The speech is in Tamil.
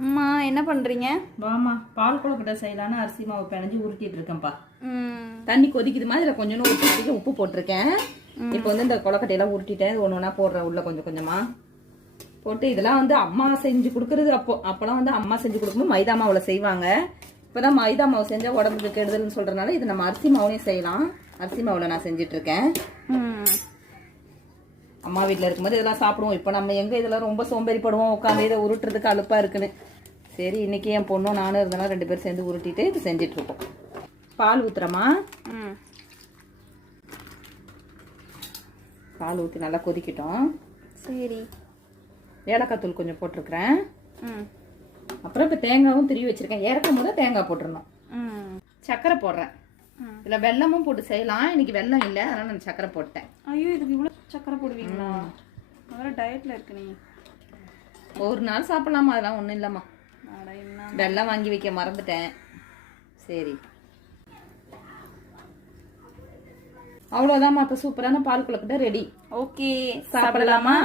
அம்மா என்ன பண்றீங்க? வாமா பால் கொழுக்கட்டை செய்யலான்னு அரிசி மாவு பிணைஞ்சு உருட்டிட்டு இருக்கேன்ப்பா. ம். தண்ணி கொதிக்குது மாதிரி இதில் கொஞ்சோண்டு ஊற்றி உப்பு போட்டிருக்கேன். இப்போ வந்து இந்த கொழுக்கட்டையெல்லாம் உருட்டிட்டேன். இது ஒன்று ஒன்றா போடுறேன் உள்ள கொஞ்சம் கொஞ்சமா போட்டு. இதெல்லாம் வந்து அம்மா செஞ்சு கொடுக்குறது. அப்போலாம் வந்து அம்மா செஞ்சு கொடுக்கும்போது மைதா மாவில் செய்வாங்க. இப்போதான் மைதா மாவு செஞ்சால் உடம்புக்கு கெடுதல்னு சொல்றதுனால இது நம்ம அரிசி மாவுலையும் செய்யலாம். அரிசி மாவில் நான் செஞ்சுட்டு இருக்கேன். அம்மா வீட்டில் இருக்கும்போது இதெல்லாம் சாப்பிடுவோம். இப்போ நம்ம எங்கே இதெல்லாம் ரொம்ப சோம்பேறிப்படுவோம், உட்காந்து இதை உருட்டுறதுக்கு அலுப்பாக இருக்குன்னு. சரி இன்னைக்கு என் பொண்ணும் நானும் இருந்தனா 2 பேரும் சேர்ந்து உருட்டிட்டு இது செஞ்சுட்டு இருக்கோம். பால் ஊத்துறமா? பால் ஊற்றி நல்லா கொதிக்கட்டும். சரி. ஏலக்காய் தூள் கொஞ்சம் போட்டிருக்கிறேன். அப்புறம் இப்போ தேங்காயும் திருவி வச்சிருக்கேன். இறக்கும் போது தேங்காய் போட்டுடணும். சர்க்கரை போடுறேன். இதில் வெல்லமும் போட்டு செய்யலாம். இன்னைக்கு வெல்லம் இல்லை, அதனால நான் சர்க்கரை போட்டேன். ஐயோ இதுக்கு இவ்வளோ சர்க்கரை போடுவீங்களா? அதெல்லாம் டயட்ல இருக்கு. நீ ஒரு நாள் சாப்பிடலாமா, அதெல்லாம் ஒன்றும் இல்லைம்மா. வெல்லம் வாங்கி வைக்க மறந்துட்டேன். சரி அவ்வளோதாம்மா. இப்போ சூப்பரான பால் கொழுக்கட்டை ரெடி. ஓகே, சாப்பிடலாமா?